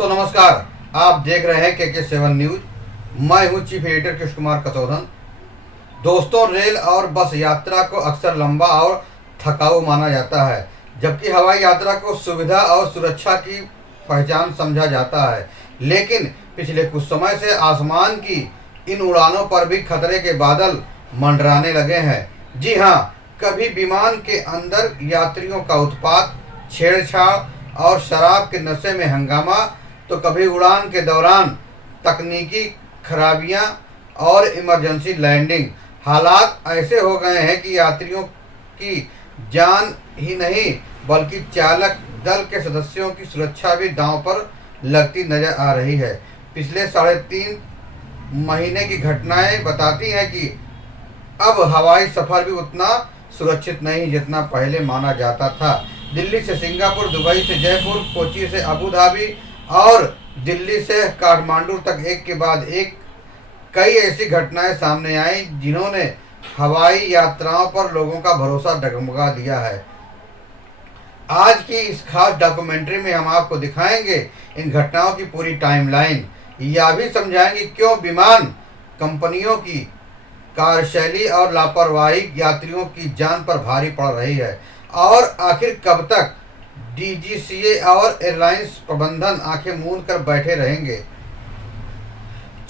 नमस्कार। आप देख रहे हैं KK7 न्यूज। मैं हूं चीफ एडिटर कृष्ण कुमार कसौधन। दोस्तों, रेल और बस यात्रा को अक्सर लंबा और थकाऊ माना जाता है, जबकि हवाई यात्रा को सुविधा और सुरक्षा की पहचान समझा जाता है। लेकिन पिछले कुछ समय से आसमान की इन उड़ानों पर भी खतरे के बादल मंडराने लगे हैं। जी हाँ, कभी विमान के अंदर यात्रियों का उत्पात, छेड़छाड़ और शराब के नशे में हंगामा, तो कभी उड़ान के दौरान तकनीकी खराबियां और इमरजेंसी लैंडिंग। हालात ऐसे हो गए हैं कि यात्रियों की जान ही नहीं बल्कि चालक दल के सदस्यों की सुरक्षा भी दांव पर लगती नजर आ रही है। पिछले 3.5 महीने की घटनाएं बताती हैं कि अब हवाई सफर भी उतना सुरक्षित नहीं जितना पहले माना जाता था। दिल्ली से सिंगापुर, दुबई से जयपुर, कोच्चि से अबू धाबी और दिल्ली से काठमांडू तक एक के बाद एक कई ऐसी घटनाएं सामने आई जिन्होंने हवाई यात्राओं पर लोगों का भरोसा डगमगा दिया है। आज की इस खास डॉक्यूमेंट्री में हम आपको दिखाएंगे इन घटनाओं की पूरी टाइमलाइन। यह भी समझाएंगे क्यों विमान कंपनियों की कार्यशैली और लापरवाही यात्रियों की जान पर भारी पड़ रही है, और आखिर कब तक DGCA और एयरलाइंस प्रबंधन आंखें मूंद कर बैठे रहेंगे।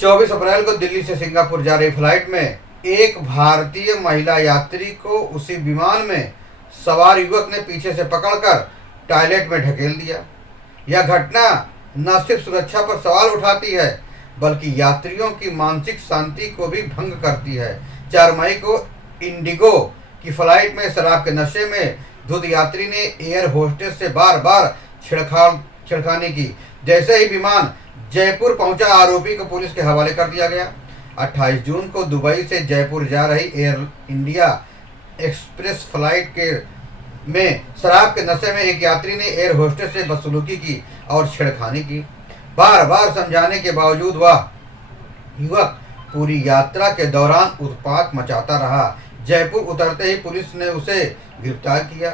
24 अप्रैल को दिल्ली से सिंगापुर जा रही फ्लाइट में एक भारतीय महिला यात्री को उसी विमान में सवार युवक ने पीछे से पकड़कर टॉयलेट में ढकेल दिया। यह घटना न सिर्फ सुरक्षा पर सवाल उठाती है बल्कि यात्रियों की मानसिक शांति को भी भंग करती है। 4 मई को इंडिगो की फ्लाइट में शराब के नशे में धुत यात्री ने एयर होस्टेस से बार बार छेड़खानी की। जैसे ही विमान जयपुर पहुंचा, आरोपी को पुलिस के हवाले कर दिया गया। 28 जून को दुबई से जयपुर जा रही एयर इंडिया एक्सप्रेस फ्लाइट में शराब के नशे में एक यात्री ने एयर होस्टेस से बदसलूकी की और छेड़खानी की। बार बार समझाने के बावजूद वह युवक पूरी यात्रा के दौरान उत्पात मचाता रहा। जयपुर उतरते ही पुलिस ने उसे गिरफ्तार किया।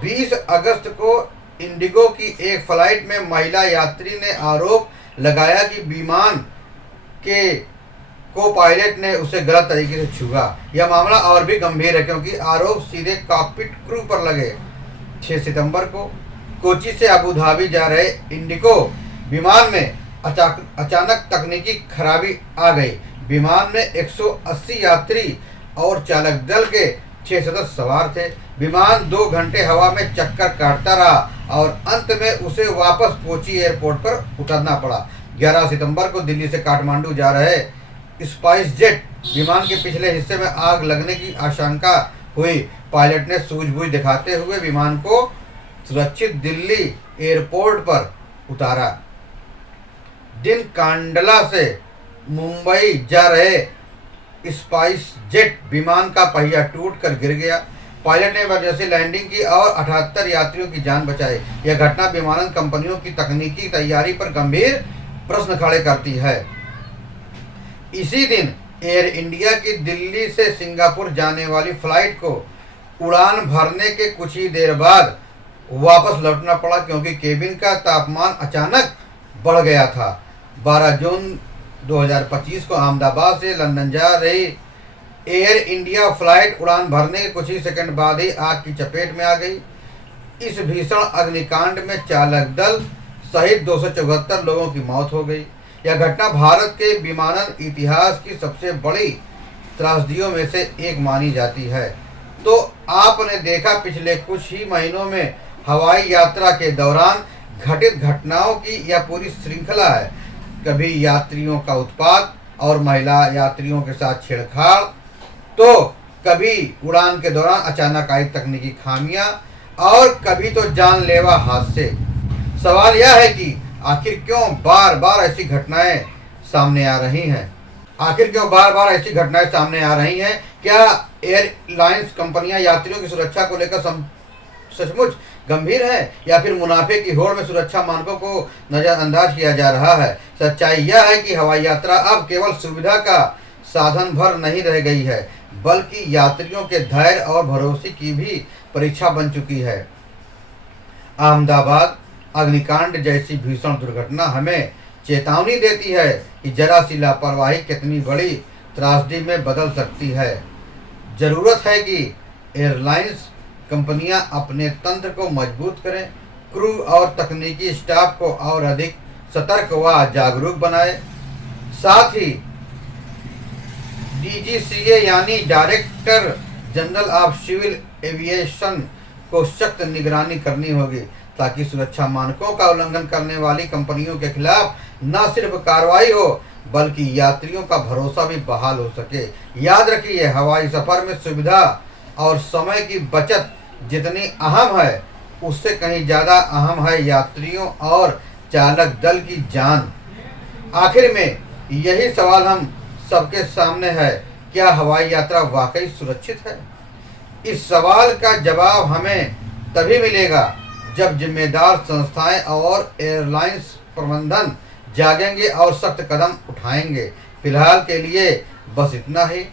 20 अगस्त को इंडिगो की एक फ्लाइट में महिला यात्री ने आरोप लगाया कि विमान के को पायलट ने उसे गलत तरीके से छुआ। यह मामला और भी गंभीर है क्योंकि आरोप सीधे कॉकपिट क्रू पर लगे। 6 सितंबर को कोच्चि से अबू धाबी जा रहे इंडिगो विमान में अचानक तकनीकी खराबी आ गई। विमान में 180 यात्री और चालक दल के 6 सदस्य सवार थे। विमान 2 घंटे हवा में चक्कर काटता रहा और अंत में उसे वापस कोच्चि एयरपोर्ट पर उतरना पड़ा। 11 सितंबर को दिल्ली से काठमांडू जा रहे स्पाइस जेट विमान के पिछले हिस्से में आग लगने की आशंका हुई। पायलट ने सूझबूझ दिखाते हुए विमान को सुरक्षित दिल्ली एयरपोर्ट पर उतारा। दिन कांडला से मुंबई जा रहे स्पाइस जेट विमान का पहिया टूटकर गिर गया। पायलट ने इमरजेंसी लैंडिंग की और 78 यात्रियों की जान बचाई। यह घटना विमानन कंपनियों की तकनीकी तैयारी पर गंभीर प्रश्न खड़े करती है। इसी दिन एयर इंडिया की दिल्ली से सिंगापुर जाने वाली फ्लाइट को उड़ान भरने के कुछ ही देर बाद वापस लौटना पड़ा क्योंकि केबिन का तापमान अचानक बढ़ गया था। 12 जून 2025 को अहमदाबाद से लंदन जा रही एयर इंडिया फ्लाइट उड़ान भरने के कुछ ही सेकंड बाद ही आग की चपेट में आ गई। इस भीषण अग्निकांड में चालक दल सहित 274 लोगों की मौत हो गई। यह घटना भारत के विमानन इतिहास की सबसे बड़ी त्रासदियों में से एक मानी जाती है। तो आपने देखा, पिछले कुछ ही महीनों में हवाई यात्रा के दौरान घटित घटनाओं की यह पूरी श्रृंखला है। कभी यात्रियों का उत्पात और महिला यात्रियों के साथ छेड़छाड़, तो कभी उड़ान के दौरान अचानक आई तकनीकी खामियां, और कभी तो जानलेवा हादसे। सवाल यह है कि आखिर क्यों बार बार ऐसी घटनाएं सामने आ रही हैं। क्या एयरलाइंस कंपनियां यात्रियों की सुरक्षा को लेकर सचमुच गंभीर है, या फिर मुनाफे की होड़ में सुरक्षा मानकों को नजरअंदाज किया जा रहा है। सच्चाई यह है कि हवाई यात्रा अब केवल सुविधा का साधन भर नहीं रह गई है बल्कि यात्रियों के धैर्य और भरोसे की भी परीक्षा बन चुकी है। अहमदाबाद, अग्निकांड जैसी भीषण दुर्घटना हमें चेतावनी देती है कि जरा सी लापरवाही कितनी बड़ी त्रासदी में बदल सकती है। जरूरत है कि एयरलाइंस कंपनियां अपने तंत्र को मजबूत करें, क्रू और तकनीकी स्टाफ को और अधिक सतर्क व जागरूक बनाए। साथ ही डीजीसीए यानी director general of civil aviation को सख्त निगरानी करनी होगी, ताकि सुरक्षा मानकों का उल्लंघन करने वाली कंपनियों के खिलाफ न सिर्फ कार्रवाई हो बल्कि यात्रियों का भरोसा भी बहाल हो सके। याद रखिए, हवाई सफर में सुविधा और समय की बचत जितनी अहम है, उससे कहीं ज़्यादा अहम है यात्रियों और चालक दल की जान। आखिर में यही सवाल हम सबके सामने है, क्या हवाई यात्रा वाकई सुरक्षित है? इस सवाल का जवाब हमें तभी मिलेगा जब जिम्मेदार संस्थाएं और एयरलाइंस प्रबंधन जागेंगे और सख्त कदम उठाएंगे। फिलहाल के लिए बस इतना ही।